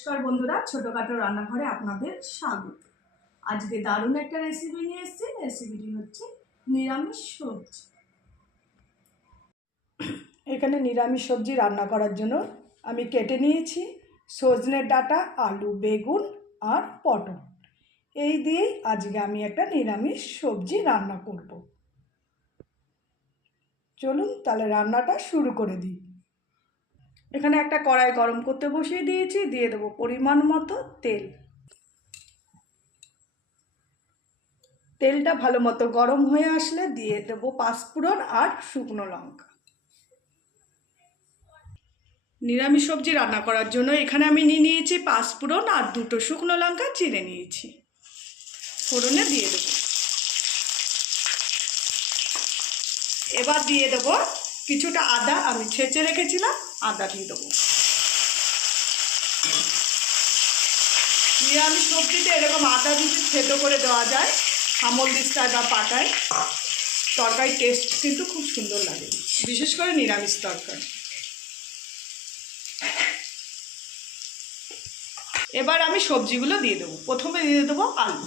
নমস্কার বন্ধুরা, ছোটখাটো রান্নাঘরে আপনাদের স্বাগত। আজকে দারুণ একটা রেসিপি নিয়ে এসেছি। রেসিপিটি হচ্ছে নিরামিষ সবজি। এখানে নিরামিষ সবজি রান্না করার জন্য আমি কেটে নিয়েছি সজনে ডাঁটা, আলু, বেগুন আর পটল। এই দিয়েই আজকে আমি একটা নিরামিষ সবজি রান্না করব। চলুন তাহলে রান্নাটা শুরু করে দিই। এখানে একটা কড়াই গরম করতে বসিয়ে দিয়েছি, দিয়ে দেবো পরিমাণ মতো তেল। তেলটা ভালো মতো গরম হয়ে আসলে দিয়ে দেবো পাঁচফোড়ন আর শুকনো লঙ্কা। নিরামিষ সবজি রান্না করার জন্য এখানে আমি নিয়ে নিয়েছি পাঁচফোড়ন আর দুটো শুকনো লঙ্কা চিড়ে নিয়েছি। ফোড়নে দিয়ে দেব। এবার দিয়ে দেব কিছুটা আদা, আমি ছেঁচে রেখেছিলাম, আদা দিয়ে দেবো। নিরামিষ সবজিতে এরকম আদা যদি থেতো করে দেওয়া যায় আমল দিস্তায় বা পাটায়, তরকারির টেস্ট কিন্তু খুব সুন্দর লাগে, বিশেষ করে নিরামিষ তরকারি। এবার আমি সবজিগুলো দিয়ে দেবো। প্রথমে দিয়ে দেবো আলু।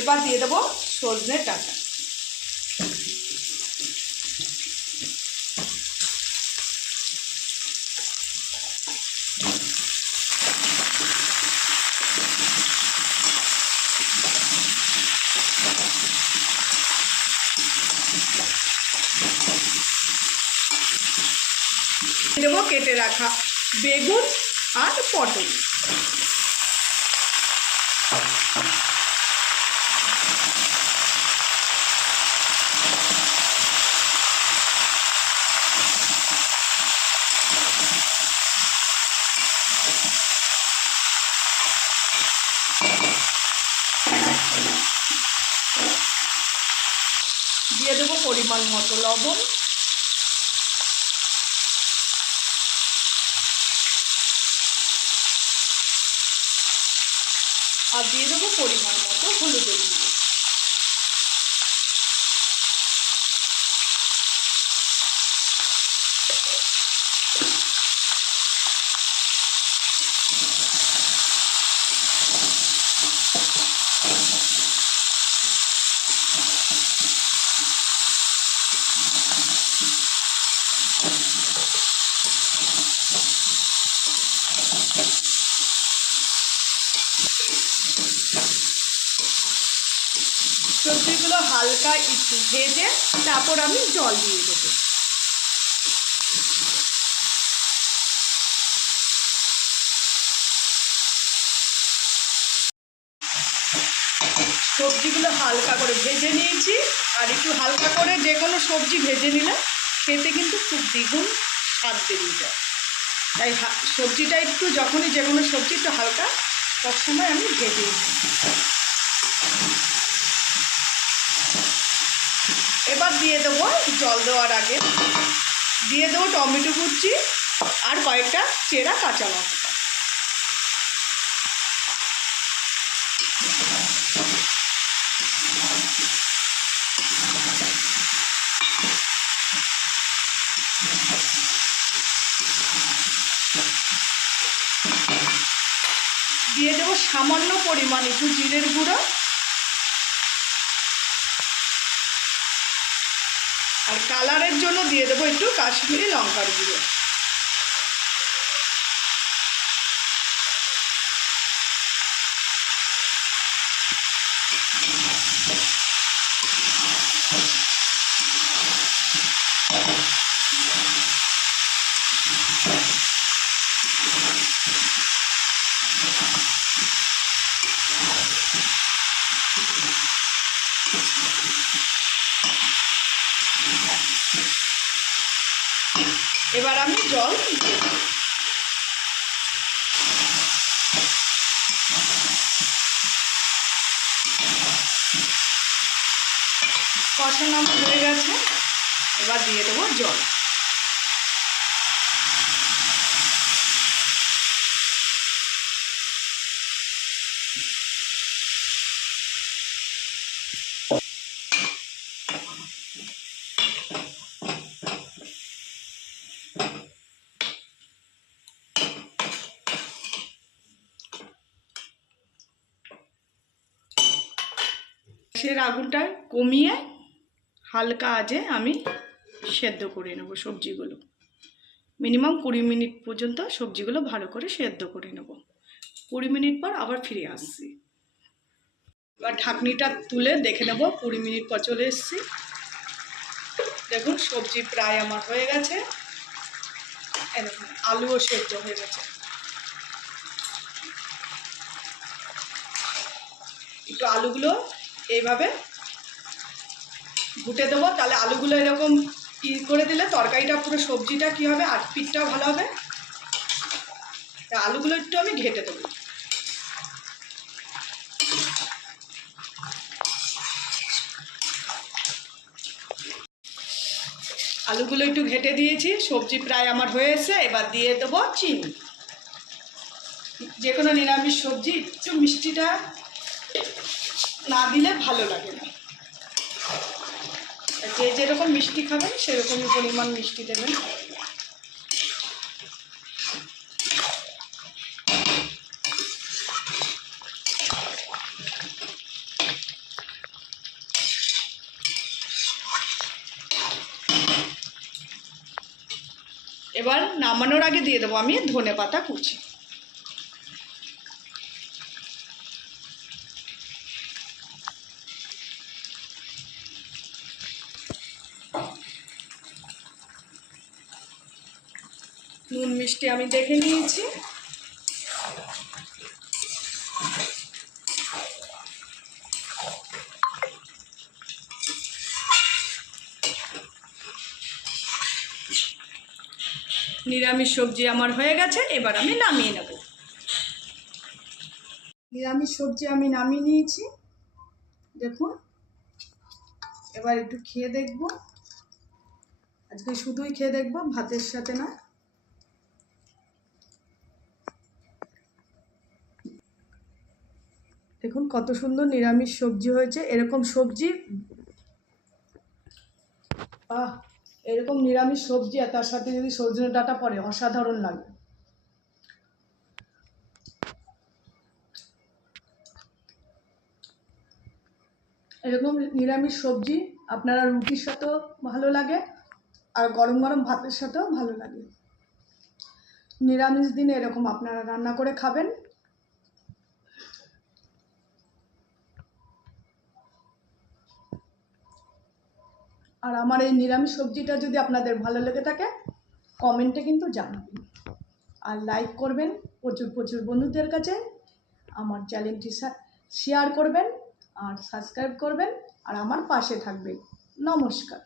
এবার দিয়ে দেবো সজনে ডাঁটা। দেবো কেটে রাখা বেগুন আর পটল। দিয়ে দেবো পরিমাণ মতো লবণ। আর দিয়ে দেবো পরিমাণ মতো হলুদের গুঁড়ো। সবজিগুলো হালকা একটু ভেজে তারপর আমি জল দিয়ে দেবো। সবজিগুলো হালকা করে ভেজে নিয়েছি। আর একটু হালকা করে যে কোনো সবজি ভেজে নিলে খেতে কিন্তু খুব দ্বিগুণ স্বাদ বেরিয়ে যায়। তাই সবজিটা একটু, যখনই যে কোনো সবজি একটু হালকা সবসময় আমি ভেজে নিই। এবার দিয়ে দেবো, জল দেওয়ার আগে দিয়ে দেবো টমেটো কুচি আর কয়েকটা চেরা কাঁচা লঙ্কা। দিয়ে দেবো সামান্য পরিমাণ একটু জিরের গুঁড়ো আর কালারের জন্য দিয়ে দেবো একটু কাশ্মীরি লঙ্কার গুঁড়ো। এবার আমি জল দিয়ে দেব। কষানো আমার হয়ে গেছে, এবার দিয়ে দেবো জল। গ্যাসের আগুনটা কমিয়ে হালকা আঁচে আমি সেদ্ধ করে নেব সবজিগুলো। মিনিমাম 20 মিনিট পর্যন্ত সবজিগুলো ভালো করে সেদ্ধ করে নেব। 20 মিনিট পর আবার ফিরে আসছি। এবার ঢাকনিটা তুলে দেখে নেব 20 মিনিট পর চলে এসেছি। দেখুন সবজি প্রায় আমার হয়ে গেছে, এরকম আলুও সেদ্ধ হয়ে গেছে। একটু আলুগুলো এইভাবে ঘুটে দেবো, তাহলে আলুগুলো এরকম করে দিলে তরকারিটা পুরো সবজিটা কী হবে আর পিঠটাও ভালো হবে। আলুগুলো একটু আমি ঘেটে দেবো। আলুগুলো একটু ঘেটে দিয়েছি, সবজি প্রায় আমার হয়ে এসে এবার দিয়ে দেবো চিনি। যে কোনো নিরামিষ সবজি একটু মিষ্টিটা না দিলে ভালো লাগে না। যে যেরকম মিষ্টি খাবেন সেরকমই পরিমাণ মিষ্টি দেবেন। এবার নামানোর আগে দিয়ে দেবো আমি ধনেপাতা কুচি। নুন মিষ্টি আমি দেখে নিয়েছি। নিরামিষ সবজি আমার হয়ে গেছে, এবার আমি নামিয়ে নেব। নিরামিষ সবজি আমি নামিয়ে নিয়েছি, দেখুন। এবার একটু খেয়ে দেখব, আজকে শুধুই খেয়ে দেখব, ভাতের সাথে না। দেখুন কত সুন্দর নিরামিষ সবজি হয়েছে। এরকম সবজি এরকম নিরামিষ সবজি আর তার সাথে যদি সজনে ডাঁটা পড়ে অসাধারণ লাগে। এরকম নিরামিষ সবজি আপনারা রুটির সাথেও ভালো লাগে আর গরম গরম ভাতের সাথেও ভালো লাগে। নিরামিষ দিনে এরকম আপনারা রান্না করে খাবেন। আর আমার এই নিরামিষ সবজিটা যদি আপনাদের ভালো লেগে থাকে কমেন্টে কিন্তু জানাবেন, আর লাইক করবেন, প্রচুর প্রচুর বন্ধুদের কাছে আমার চ্যানেলটি শেয়ার করবেন আর সাবস্ক্রাইব করবেন আর আমার পাশে থাকবেন। নমস্কার।